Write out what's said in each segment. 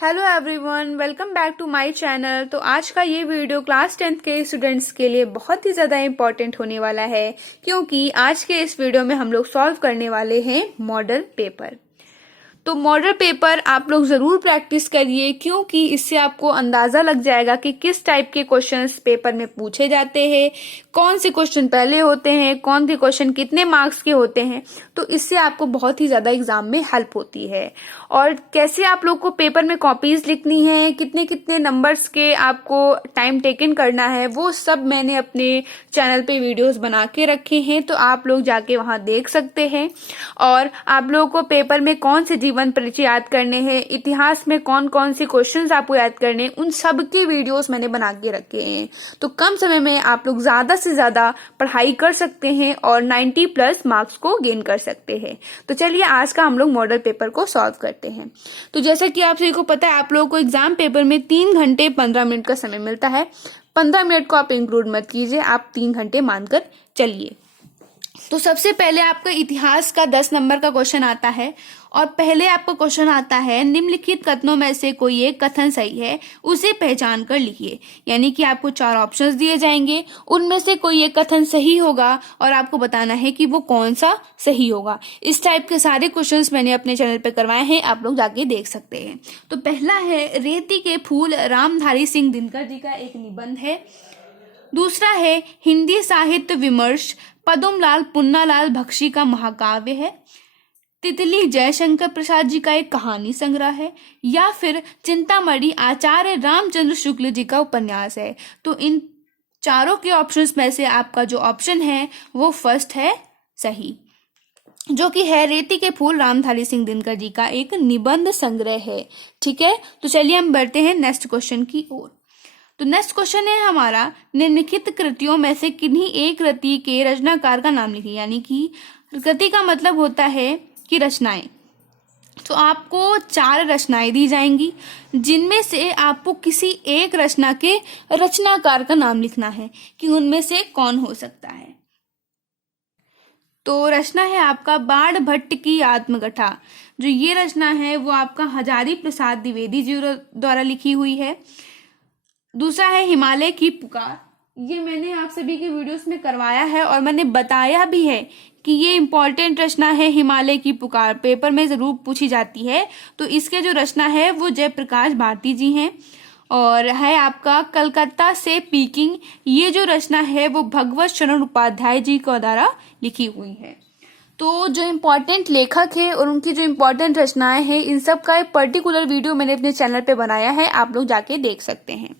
Hello everyone, welcome back to my channel. तो आज का ये वीडियो क्लास 10th के स्टूडेंट्स के लिए बहुत ही ज़्यादा इम्पॉर्टेंट होने वाला है, क्योंकि आज के इस वीडियो में हम लोग सॉल्व करने वाले हैं मॉडल पेपर। तो मॉडल पेपर आप लोग ज़रूर प्रैक्टिस करिए, क्योंकि इससे आपको अंदाज़ा लग जाएगा कि किस टाइप के क्वेश्चंस पेपर में पूछे जाते हैं, कौन से क्वेश्चन पहले होते हैं, कौन से क्वेश्चन कितने मार्क्स के होते हैं। तो इससे आपको बहुत ही ज़्यादा एग्जाम में हेल्प होती है। और कैसे आप लोग को पेपर में कॉपीज लिखनी है, कितने कितने नंबर्स के आपको टाइम टेकन करना है, वो सब मैंने अपने चैनल पे वीडियोस बना के रखे हैं, तो आप लोग जाके वहां देख सकते हैं। और आप लोगों को पेपर में कौन से जीवन परिचय याद करने हैं, इतिहास में कौन कौन से क्वेश्चंस आपको याद करने हैं, उन सब के वीडियोस मैंने बना के रखे हैं। तो कम समय में आप लोग ज्यादा से ज्यादा पढ़ाई कर सकते हैं और 90+ मार्क्स को गेन कर सकते हैं। तो चलिए आज का हम लोग मॉडल पेपर को सॉल्व करते हैं। तो जैसा कि आप सभी को पता है, आप लोगों को एग्जाम पेपर में 3 घंटे 15 मिनट का समय मिलता है। 15 मिनट को आप इंक्लूड मत कीजिए, आप 3 घंटे मानकर चलिए। तो सबसे पहले आपका इतिहास का 10 नंबर का क्वेश्चन आता है, और पहले आपका क्वेश्चन आता है, निम्नलिखित कथनों में से कोई एक कथन सही है, उसे पहचान कर लिखिए। यानी कि आपको 4 ऑप्शंस दिए जाएंगे, उनमें से कोई एक कथन सही होगा और आपको बताना है कि वो कौन सा सही होगा। इस टाइप के सारे क्वेश्चंस मैंने अपने चैनल पे करवाए हैं, आप लोग जाके देख सकते हैं। तो पहला है, रेती के फूल रामधारी सिंह दिनकर जी का एक निबंध है। दूसरा है, हिंदी साहित्य विमर्श पदमलाल पुन्नालाल बख्शी का महाकाव्य है। तितली जयशंकर प्रसाद जी का एक कहानी संग्रह है, या फिर चिंतामणि आचार्य रामचंद्र शुक्ल जी का उपन्यास है। तो इन चारों के ऑप्शंस में से आपका जो ऑप्शन है वो फर्स्ट है सही, जो कि है रेती के फूल रामधारी सिंह दिनकर जी का एक निबंध संग्रह है। ठीक है, तो चलिए हम बढ़ते हैं नेक्स्ट क्वेश्चन की ओर। तो नेक्स्ट क्वेश्चन है हमारा, निम्नलिखित कृतियों में से किन्हीं एक कृति के रचनाकार का नाम लिखिए। यानी कि कृति का मतलब होता है कि रचनाएं। तो आपको 4 रचनाएं दी जाएंगी, जिनमें से आपको किसी एक रचना के रचनाकार का नाम लिखना है कि उनमें से कौन हो सकता है। तो रचना है आपका बाण भट्ट की आत्मकथा। जो ये रचना है वो आपका हजारी प्रसाद द्विवेदी जी द्वारा लिखी हुई है। दूसरा है हिमालय की पुकार। ये मैंने आप सभी के वीडियोस में करवाया है और मैंने बताया भी है कि ये इम्पोर्टेंट रचना है। हिमालय की पुकार पेपर में जरूर पूछी जाती है। तो इसके जो रचना है वो जयप्रकाश भारती जी हैं। और है आपका कलकत्ता से पीकिंग। ये जो रचना है वो भगवत शरण उपाध्याय जी को द्वारा लिखी हुई है। तो जो इम्पोर्टेंट लेखक है और उनकी जो इम्पोर्टेंट रचनाएं हैं, इन सब का एक पर्टिकुलर वीडियो मैंने अपने चैनल पे बनाया है, आप लोग जाके देख सकते हैं।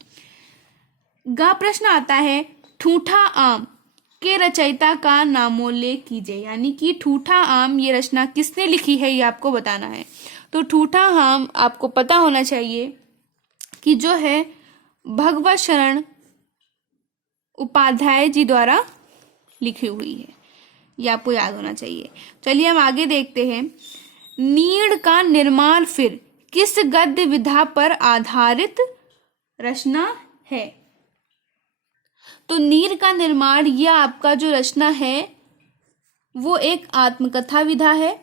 गा प्रश्न आता है, ठूठा आम के रचयिता का नामोल्लेख कीजिए। यानी कि ठूठा आम ये रचना किसने लिखी है, ये आपको बताना है। तो ठूठा आम आपको पता होना चाहिए कि जो है भगवत शरण उपाध्याय जी द्वारा लिखी हुई है, ये आपको याद होना चाहिए। चलिए हम आगे देखते हैं। नीड़ का निर्माण फिर किस गद्य विधा पर आधारित रचना है। तो नीर का निर्माण यह आपका जो रचना है वो एक आत्मकथा विधा है,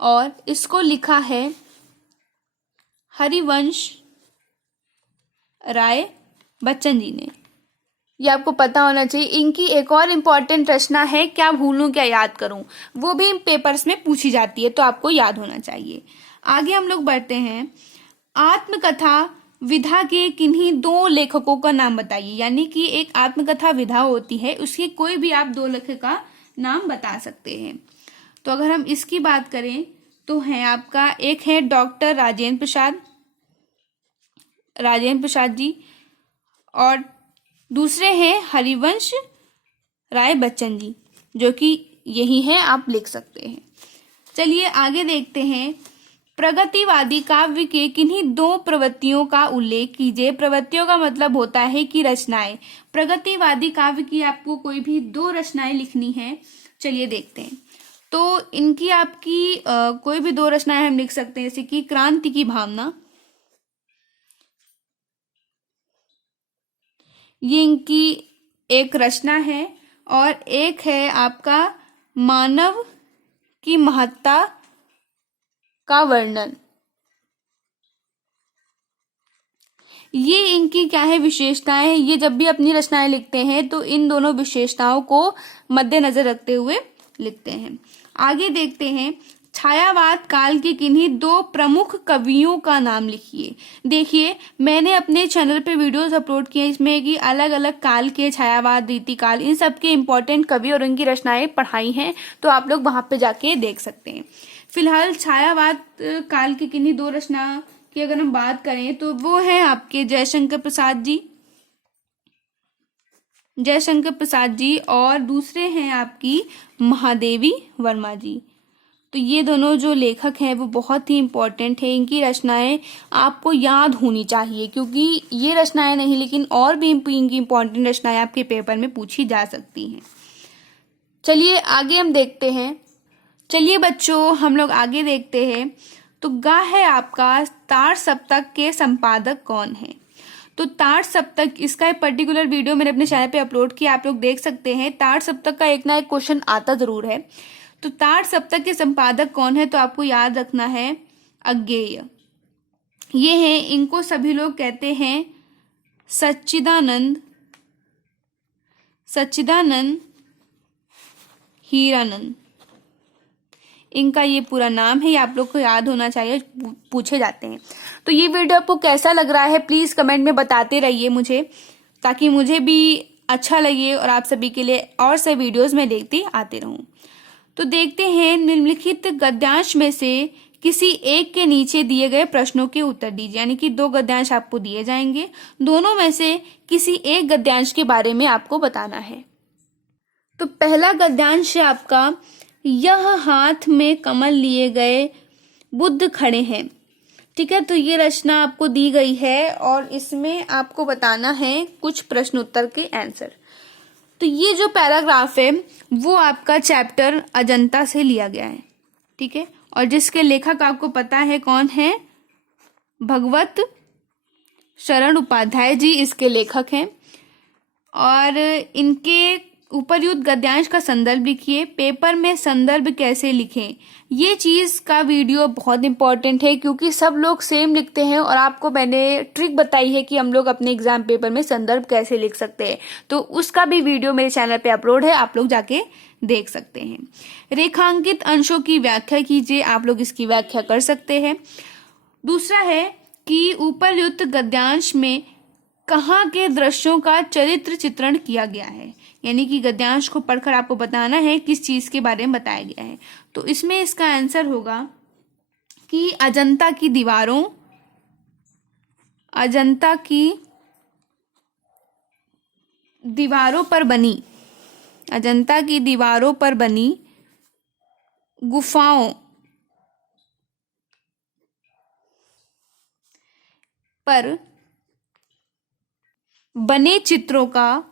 और इसको लिखा है हरिवंश राय बच्चन जी ने। ये आपको पता होना चाहिए। इनकी एक और इम्पॉर्टेंट रचना है, क्या भूलूं क्या याद करूं, वो भी पेपर्स में पूछी जाती है, तो आपको याद होना चाहिए। आगे हम लोग बढ़ते हैं। आत्मकथा विधा के किन्हीं 2 लेखकों का नाम बताइए। यानी कि एक आत्मकथा विधा होती है, उसके कोई भी आप 2 लेखक का नाम बता सकते हैं। तो अगर हम इसकी बात करें तो है आपका, एक है डॉक्टर राजेंद्र प्रसाद जी, और दूसरे हैं हरिवंश राय बच्चन जी, जो कि यही है, आप लिख सकते हैं। चलिए आगे देखते हैं। प्रगतिवादी काव्य के किन्हीं 2 प्रवृत्तियों का उल्लेख कीजिए। प्रवृत्तियों का मतलब होता है कि रचनाएं। प्रगतिवादी काव्य की आपको कोई भी 2 रचनाएं लिखनी है। चलिए देखते हैं। तो इनकी आपकी कोई भी 2 रचनाएं हम लिख सकते हैं, जैसे कि क्रांति की भावना, ये इनकी एक रचना है। और एक है आपका मानव की महत्ता का वर्णन। ये इनकी क्या है विशेषताएं हैं। ये जब भी अपनी रचनाएं लिखते हैं तो इन दोनों विशेषताओं को मद्देनजर रखते हुए लिखते हैं। आगे देखते हैं, छायावाद काल के किन्हीं दो प्रमुख कवियों का नाम लिखिए। देखिए, मैंने अपने चैनल पे वीडियोस अपलोड किए इसमें कि अलग अलग काल के, छायावाद, रीतिकाल, इन सब के इम्पोर्टेंट कवि और उनकी रचनाएं पढ़ाई हैं, तो आप लोग वहां पे जाके देख सकते हैं। फिलहाल छायावाद काल की किन्हीं दो रचना की अगर हम बात करें तो वो है आपके जयशंकर प्रसाद जी और दूसरे हैं आपकी महादेवी वर्मा जी। तो ये दोनों जो लेखक हैं वो बहुत ही इम्पोर्टेंट है। इनकी रचनाएं आपको याद होनी चाहिए, क्योंकि ये रचनाएं नहीं लेकिन और भी इनकी इम्पोर्टेंट रचनाएं आपके पेपर में पूछी जा सकती हैं। चलिए आगे हम देखते हैं। चलिए बच्चों, हम लोग आगे देखते हैं। तो गा है आपका तार सप्तक के संपादक कौन है? तो तार सप्तक, इसका एक पर्टिकुलर वीडियो मैंने अपने चैनल पे अपलोड किया, आप लोग देख सकते हैं। तार सप्तक का एक ना एक क्वेश्चन आता जरूर है। तो तार सप्तक के संपादक कौन है? तो आपको याद रखना है अज्ञेय। ये है, इनको सभी लोग कहते हैं सच्चिदानंद हीरानंद। इनका ये पूरा नाम है, ये आप लोग को याद होना चाहिए, पूछे जाते हैं। तो ये वीडियो आपको कैसा लग रहा है प्लीज कमेंट में बताते रहिए मुझे, ताकि मुझे भी अच्छा लगे और आप सभी के लिए और से वीडियोस मैं देखती आते रहूं। तो देखते हैं, निम्नलिखित गद्यांश में से किसी एक के नीचे दिए गए प्रश्नों के उत्तर दीजिए। यानी कि दो गद्यांश आपको दिए जाएंगे, दोनों में से किसी एक गद्यांश के बारे में आपको बताना है। तो पहला गद्यांश है आपका, यह हाथ में कमल लिए गए बुद्ध खड़े हैं। ठीक है, तो ये रचना आपको दी गई है और इसमें आपको बताना है कुछ प्रश्न उत्तर के आंसर। तो ये जो पैराग्राफ है वो आपका चैप्टर अजंता से लिया गया है। ठीक है, और जिसके लेखक आपको पता है कौन है, भगवत शरण उपाध्याय जी इसके लेखक हैं। और इनके उपर्युक्त गद्यांश का संदर्भ लिखिए। पेपर में संदर्भ कैसे लिखें, ये चीज का वीडियो बहुत इंपॉर्टेंट है, क्योंकि सब लोग सेम लिखते हैं और आपको मैंने ट्रिक बताई है कि हम लोग अपने एग्जाम पेपर में संदर्भ कैसे लिख सकते हैं। तो उसका भी वीडियो मेरे चैनल पे अपलोड है, आप लोग जाके देख सकते हैं। रेखांकित अंशों की व्याख्या कीजिए, आप लोग इसकी व्याख्या कर सकते हैं। दूसरा है कि उपर्युक्त गद्यांश में कहाँ के दृश्यों का चरित्र चित्रण किया गया है। यानी कि गद्यांश को पढ़कर आपको बताना है किस चीज के बारे में बताया गया है। तो इसमें इसका आंसर होगा कि अजंता की दीवारों पर बनी गुफाओं पर बने चित्रों का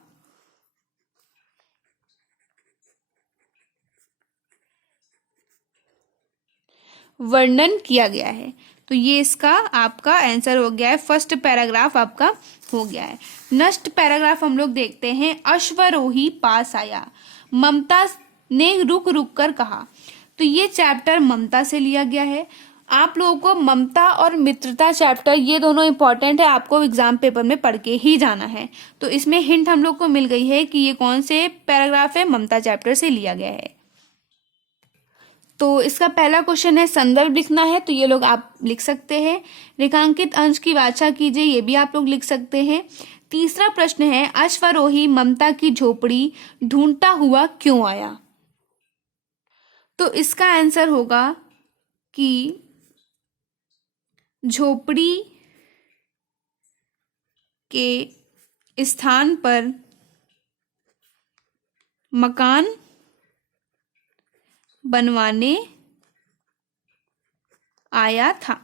वर्णन किया गया है। तो ये इसका आपका आंसर हो गया है। फर्स्ट पैराग्राफ आपका हो गया है। नेक्स्ट पैराग्राफ हम लोग देखते हैं, अश्वरोही पास आया, ममता ने रुक रुक कर कहा। तो ये चैप्टर ममता से लिया गया है। आप लोगों को ममता और मित्रता चैप्टर ये दोनों इंपॉर्टेंट है, आपको एग्जाम पेपर में पढ़ के ही जाना है। तो इसमें हिंट हम लोग को मिल गई है कि ये कौन से पैराग्राफ है, ममता चैप्टर से लिया गया है। तो इसका पहला क्वेश्चन है संदर्भ लिखना है, तो ये लोग आप लिख सकते हैं। रेखांकित अंश की व्याख्या कीजिए, ये भी आप लोग लिख सकते हैं। तीसरा प्रश्न है, अश्वरोही ममता की झोपड़ी ढूंढता हुआ क्यों आया। तो इसका आंसर होगा कि झोपड़ी के स्थान पर मकान बनवाने आया था।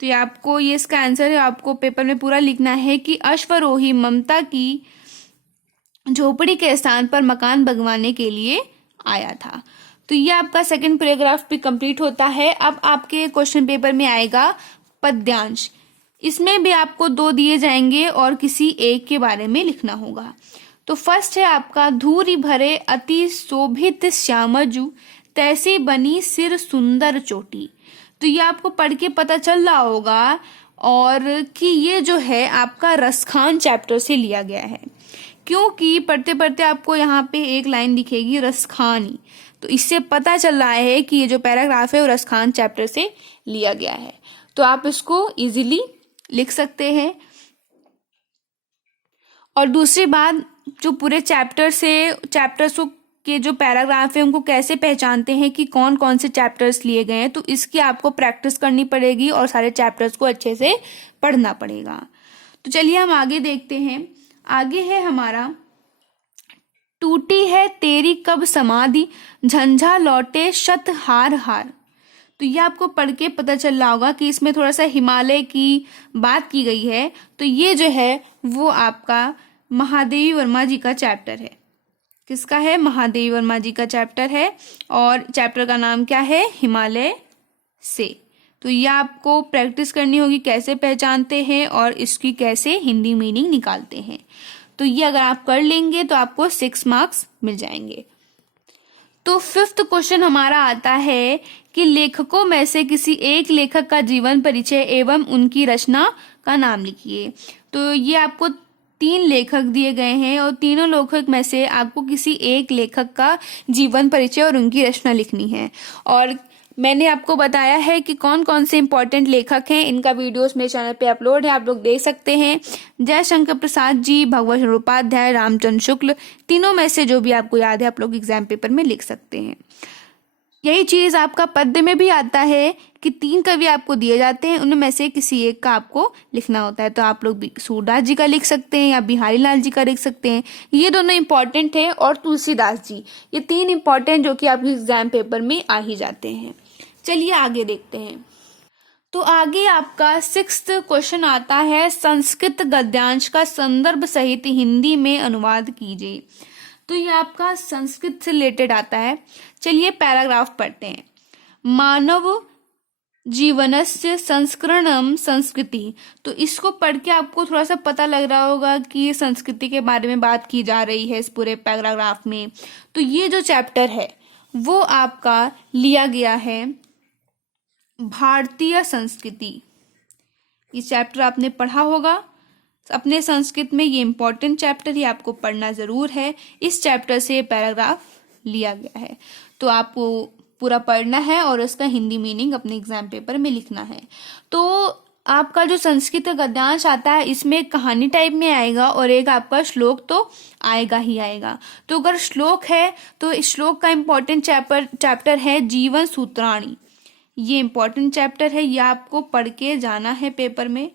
तो ये आपको, ये इसका आंसर है, आपको पेपर में पूरा लिखना है कि अश्वरोही ममता की झोपड़ी के स्थान पर मकान बनवाने के लिए आया था। तो ये आपका सेकंड पैराग्राफ भी कंप्लीट होता है। अब आपके क्वेश्चन पेपर में आएगा पद्यांश। इसमें भी आपको दो दिए जाएंगे और किसी एक के बारे में लिखना होगा। तो फर्स्ट है आपका, धूरी भरे अति शोभित श्यामजू तैसी बनी सिर सुंदर चोटी। तो ये आपको पढ़ के पता चल रहा होगा, और कि ये जो है आपका रसखान चैप्टर से लिया गया है, क्योंकि पढ़ते पढ़ते आपको यहाँ पे एक लाइन दिखेगी रसखानी, तो इससे पता चल रहा है कि ये जो पैराग्राफ है वो रसखान चैप्टर से लिया गया है। तो आप इसको इजीली लिख सकते हैं। और दूसरी बात, जो पूरे चैप्टर्स के जो पैराग्राफ है उनको कैसे पहचानते हैं कि कौन कौन से चैप्टर्स लिए गए हैं, तो इसकी आपको प्रैक्टिस करनी पड़ेगी और सारे चैप्टर्स को अच्छे से पढ़ना पड़ेगा। तो चलिए हम आगे देखते हैं। आगे है हमारा टूटी है तेरी कब समाधि, झंझा लौटे शत हार हार। तो ये आपको पढ़ के पता चल रहा होगा कि इसमें थोड़ा सा हिमालय की बात की गई है। तो ये जो है वो आपका महादेवी वर्मा जी का चैप्टर है। किसका है? महादेवी वर्मा जी का चैप्टर है, और चैप्टर का नाम क्या है? हिमालय से। तो ये आपको प्रैक्टिस करनी होगी कैसे पहचानते हैं और इसकी कैसे हिंदी मीनिंग निकालते हैं। तो ये अगर आप कर लेंगे तो आपको 6 मार्क्स मिल जाएंगे। तो 5th क्वेश्चन हमारा आता है कि लेखकों में से किसी एक लेखक का जीवन परिचय एवं उनकी रचना का नाम लिखिए। तो ये आपको 3 लेखक दिए गए हैं और तीनों लेखक में से आपको किसी एक लेखक का जीवन परिचय और उनकी रचना लिखनी है। और मैंने आपको बताया है कि कौन कौन से इंपॉर्टेंट लेखक हैं, इनका वीडियोस मेरे चैनल पे अपलोड है, आप लोग देख सकते हैं। जयशंकर प्रसाद जी, भगवत उपाध्याय, रामचंद्र शुक्ल, तीनों में से जो भी आपको याद है आप लोग एग्जाम पेपर में लिख सकते हैं। यही चीज आपका पद्य में भी आता है कि 3 कवि आपको दिए जाते हैं, उनमें से किसी एक का आपको लिखना होता है। तो आप लोग सूरदास जी का लिख सकते हैं या बिहारी लाल जी का लिख सकते हैं, ये दोनों इंपॉर्टेंट है। और तुलसीदास जी, ये 3 इंपॉर्टेंट जो कि आपके एग्जाम पेपर में आ ही जाते हैं। चलिए आगे देखते हैं। तो आगे आपका 6th क्वेश्चन आता है, संस्कृत गद्यांश का संदर्भ सहित हिंदी में अनुवाद कीजिए। तो ये आपका संस्कृत से रिलेटेड आता है। चलिए पैराग्राफ पढ़ते हैं। मानव जीवनस्य संस्करणम संस्कृति। तो इसको पढ़ के आपको थोड़ा सा पता लग रहा होगा कि संस्कृति के बारे में बात की जा रही है इस पूरे पैराग्राफ में। तो ये जो चैप्टर है वो आपका लिया गया है भारतीय संस्कृति। ये चैप्टर आपने पढ़ा होगा अपने संस्कृत में, ये इंपॉर्टेंट चैप्टर ही आपको पढ़ना जरूर है। इस चैप्टर से पैराग्राफ लिया गया है, तो आपको पूरा पढ़ना है और उसका हिंदी मीनिंग अपने एग्जाम पेपर में लिखना है। तो आपका जो संस्कृत गद्यांश आता है इसमें कहानी टाइप में आएगा और एक आपका श्लोक तो आएगा ही आएगा। तो अगर श्लोक है तो इस श्लोक का इंपॉर्टेंट चैप्टर है जीवन सूत्राणी। ये इंपॉर्टेंट चैप्टर है, ये आपको पढ़ के जाना है पेपर में,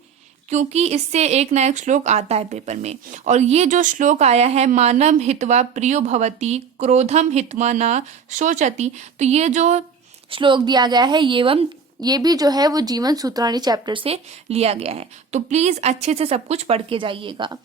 क्योंकि इससे एक ना एक श्लोक आता है पेपर में। और ये जो श्लोक आया है, मानम हित्वा प्रियो भवति क्रोधम हित्वा न शोचति, तो ये जो श्लोक दिया गया है ये भी जो है वो जीवन सूत्राणी चैप्टर से लिया गया है। तो प्लीज अच्छे से सब कुछ पढ़ के जाइएगा।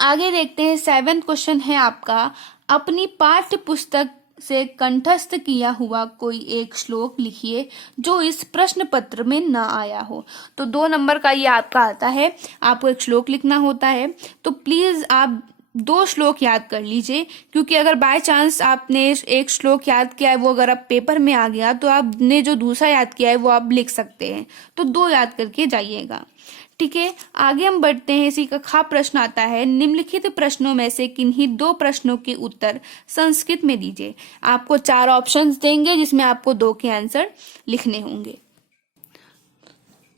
आगे देखते हैं। 7th क्वेश्चन है आपका, अपनी पाठ्य पुस्तक से कंठस्थ किया हुआ कोई एक श्लोक लिखिए जो इस प्रश्न पत्र में न आया हो। तो 2 नंबर का ये आपका आता है, आपको एक श्लोक लिखना होता है। तो प्लीज आप 2 श्लोक याद कर लीजिए, क्योंकि अगर बाय चांस आपने एक श्लोक याद किया है वो अगर आप पेपर में आ गया तो आपने जो दूसरा याद किया है वो आप लिख सकते हैं। तो 2 याद करके जाइएगा, ठीक है। आगे हम बढ़ते हैं। इसी का खा प्रश्न आता है, निम्नलिखित प्रश्नों में से किन्हीं 2 प्रश्नों के उत्तर संस्कृत में दीजिए। आपको 4 ऑप्शंस देंगे जिसमें आपको 2 के आंसर लिखने होंगे।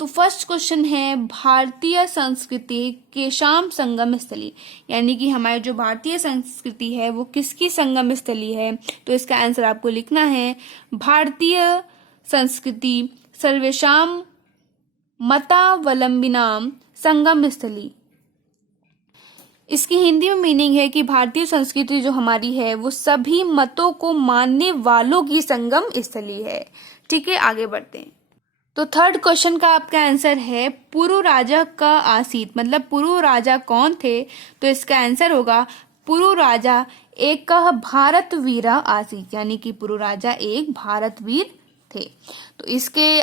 तो फर्स्ट क्वेश्चन है, भारतीय संस्कृति केशाम संगम स्थली, यानी कि हमारी जो भारतीय संस्कृति है वो किसकी संगम स्थली है। तो इसका आंसर आपको लिखना है, भारतीय संस्कृति सर्वेशाम मतावलंबिनाम संगम स्थली। इसकी हिंदी में मीनिंग है कि भारतीय संस्कृति जो हमारी है वो सभी मतों को मानने वालों की संगम स्थली है, ठीक है। आगे बढ़ते हैं। तो 3rd क्वेश्चन का आपका आंसर है, पुरु राजा का आसीत, मतलब पुरु राजा कौन थे। तो इसका आंसर होगा, पुरु राजा एक भारत वीरा आसीत, यानी कि पुरु राजा एक भारत वीर थे। तो इसके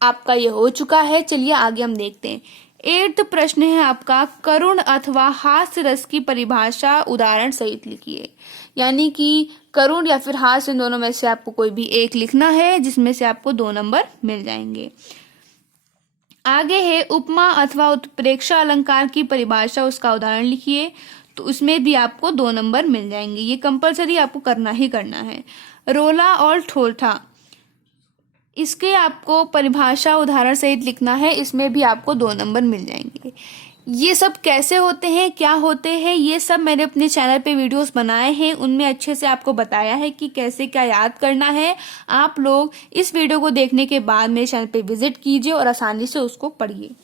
आपका ये हो चुका है। चलिए आगे हम देखते हैं। 8th प्रश्न है आपका, करुण अथवा हास्य रस की परिभाषा उदाहरण सहित लिखिए, यानी कि करुण या फिर हास्य, इन दोनों में से आपको कोई भी एक लिखना है जिसमें से आपको 2 नंबर मिल जाएंगे। आगे है उपमा अथवा उत्प्रेक्षा अलंकार की परिभाषा, उसका उदाहरण लिखिए। तो उसमें भी आपको 2 नंबर मिल जाएंगे, ये कंपलसरी आपको करना ही करना है। रोला और ठोठा, इसके आपको परिभाषा उदाहरण सहित लिखना है, इसमें भी आपको 2 नंबर मिल जाएंगे। ये सब कैसे होते हैं, क्या होते हैं, ये सब मैंने अपने चैनल पे वीडियोस बनाए हैं, उनमें अच्छे से आपको बताया है कि कैसे क्या याद करना है। आप लोग इस वीडियो को देखने के बाद मेरे चैनल पे विजिट कीजिए और आसानी से उसको पढ़िए।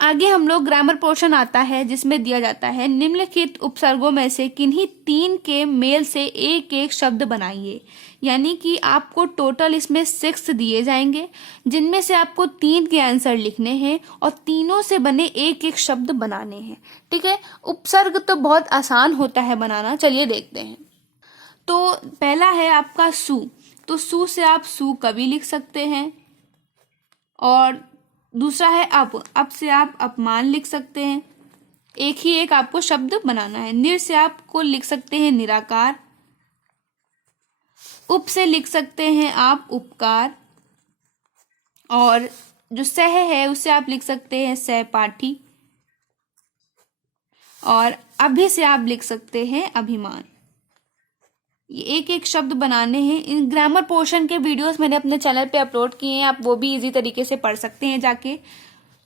आगे हम लोग ग्रामर पोर्शन आता है, जिसमें दिया जाता है निम्नलिखित उपसर्गों में से किन्हीं 3 के मेल से एक एक शब्द बनाइए। यानी कि आपको टोटल इसमें 6 दिए जाएंगे, जिनमें से आपको 3 के आंसर लिखने हैं और तीनों से बने एक एक शब्द बनाने हैं। ठीक है, उपसर्ग तो बहुत आसान होता है बनाना, चलिए देखते हैं। तो पहला है आपका सु, तो सु से आप सु कवि लिख सकते हैं। और दूसरा है अब से आप अपमान लिख सकते हैं। एक ही एक आपको शब्द बनाना है। निर से आपको लिख सकते हैं निराकार। उप से लिख सकते हैं आप उपकार। और जो सह है उससे आप लिख सकते हैं सहपाठी। और अभि से आप लिख सकते हैं अभिमान। ये एक एक शब्द बनाने हैं। इन ग्रामर पोर्शन के वीडियोस मैंने अपने चैनल पे अपलोड किए हैं, आप वो भी इजी तरीके से पढ़ सकते हैं जाके।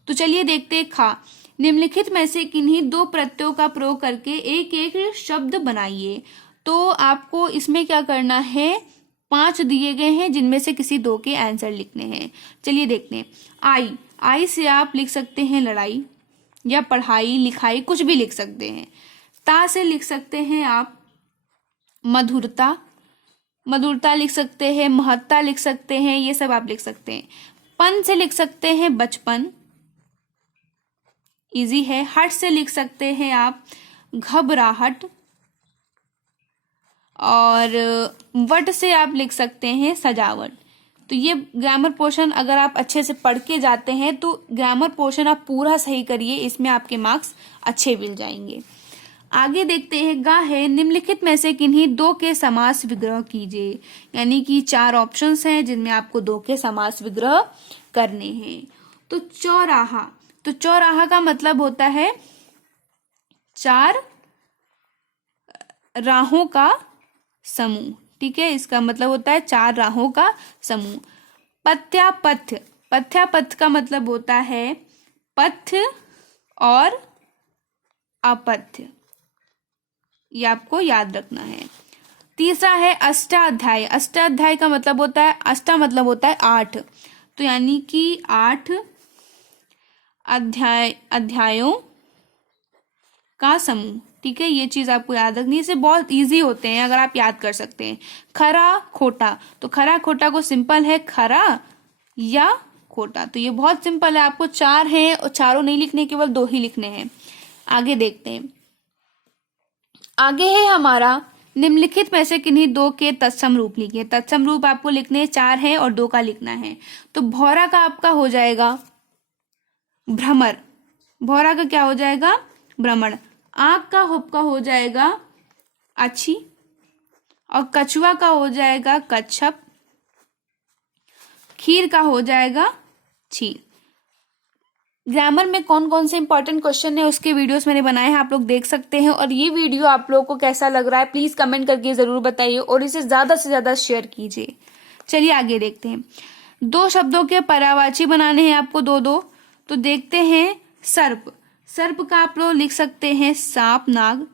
तो चलिए देखते हैं खा। निम्नलिखित में से किन्हीं 2 प्रत्ययों का प्रयोग करके एक एक शब्द बनाइए। तो आपको इसमें क्या करना है, 5 दिए गए हैं, जिनमें से किसी 2 के आंसर लिखने हैं। चलिए देखते हैं। आई से आप लिख सकते हैं लड़ाई या पढ़ाई लिखाई, कुछ भी लिख सकते हैं। ता से लिख सकते हैं आप मधुरता लिख सकते हैं, महत्ता लिख सकते हैं, ये सब आप लिख सकते हैं। पन से लिख सकते हैं बचपन, इजी है। हट से लिख सकते हैं आप घबराहट। और वट से आप लिख सकते हैं सजावट। तो ये ग्रामर पोर्शन अगर आप अच्छे से पढ़ के जाते हैं तो ग्रामर पोर्शन आप पूरा सही करिए, इसमें आपके मार्क्स अच्छे मिल जाएंगे। आगे देखते हैं। गा है, निम्नलिखित में से किन्हीं 2 के समास विग्रह कीजिए। यानी कि 4 ऑप्शंस हैं, जिनमें आपको 2 के समास विग्रह करने हैं। तो चौराहा का मतलब होता है 4 राहों का समूह। ठीक है, इसका मतलब होता है 4 राहों का समूह। पथ्यापथ का मतलब होता है पथ और अपथ्य, ये आपको याद रखना है। तीसरा है अष्टाध्याय का मतलब होता है, मतलब होता है 8, तो यानी कि 8 अध्यायों का समूह। ठीक है, ये चीज आपको याद रखनी है, इसे बहुत इजी होते हैं अगर आप याद कर सकते हैं। खरा खोटा, तो खरा खोटा को सिंपल है खरा या खोटा, तो ये बहुत सिंपल है। आपको 4 हैं और चारों नहीं लिखने, केवल 2 ही लिखने हैं। आगे देखते हैं। आगे है हमारा निम्नलिखित में से किन्हीं 2 के तत्सम रूप लिखिए। तत्सम रूप आपको लिखने 4 हैं और 2 का लिखना है। तो भौरा का आपका हो जाएगा भ्रमर, भौरा का क्या हो जाएगा भ्रमण। आंख का हुप का हो जाएगा अच्छी, और कछुआ का हो जाएगा कच्छप। खीर का हो जाएगा छीर। ग्रामर में कौन कौन से इंपॉर्टेंट क्वेश्चन है उसके वीडियोस मैंने बनाए हैं, आप लोग देख सकते हैं। और ये वीडियो आप लोगों को कैसा लग रहा है प्लीज कमेंट करके जरूर बताइए और इसे ज्यादा से ज्यादा शेयर कीजिए। चलिए आगे देखते हैं। 2 शब्दों के पर्यायवाची बनाने हैं आपको 2-2। तो देखते हैं। सर्प का आप लोग लिख सकते हैं सांप नाग,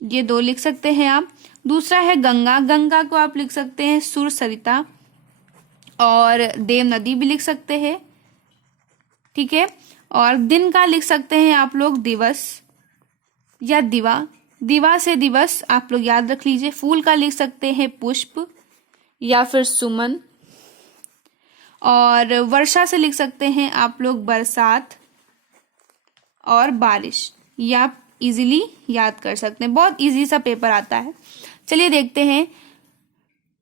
ये 2 लिख सकते हैं आप। दूसरा है गंगा को आप लिख सकते हैं सुर सरिता, और देव नदी भी लिख सकते हैं। ठीक है, और दिन का लिख सकते हैं आप लोग दिवस या दिवा से दिवस आप लोग याद रख लीजिए। फूल का लिख सकते हैं पुष्प या फिर सुमन, और वर्षा से लिख सकते हैं आप लोग बरसात और बारिश, ये आप इजीली याद कर सकते हैं, बहुत इजी सा पेपर आता है। चलिए देखते हैं।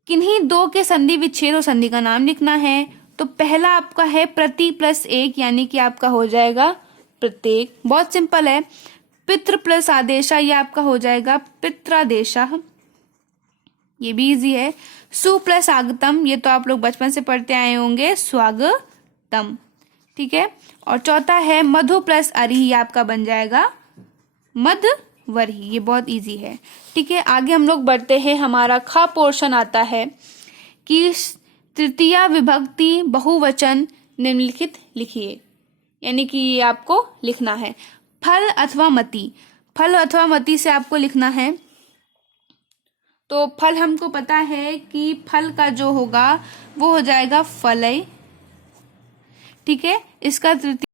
किन्हीं 2 के संधि विच्छेद और संधि का नाम लिखना है। तो पहला आपका है प्रति प्लस 1, यानी कि आपका हो जाएगा प्रत्येक, बहुत सिंपल है। पितृ प्लस आदेशा, ये आपका हो जाएगा पित्रादेशा, ये भी इजी है। सु प्लस आगतम, ये तो आप लोग बचपन से पढ़ते आए होंगे स्वागतम। ठीक है। और चौथा है मधु प्लस अरी, ये आपका बन जाएगा मधवरी, ये बहुत इजी है। ठीक है, आगे हम लोग बढ़ते हैं। हमारा ख पोर्शन आता है कि तृतीया विभक्ति बहुवचन निम्नलिखित लिखिए, यानी कि ये आपको लिखना है। फल अथवा मति, फल अथवा मति से आपको लिखना है। तो फल हमको पता है कि फल का जो होगा वो हो जाएगा फलय। ठीक है, इसका तृतीय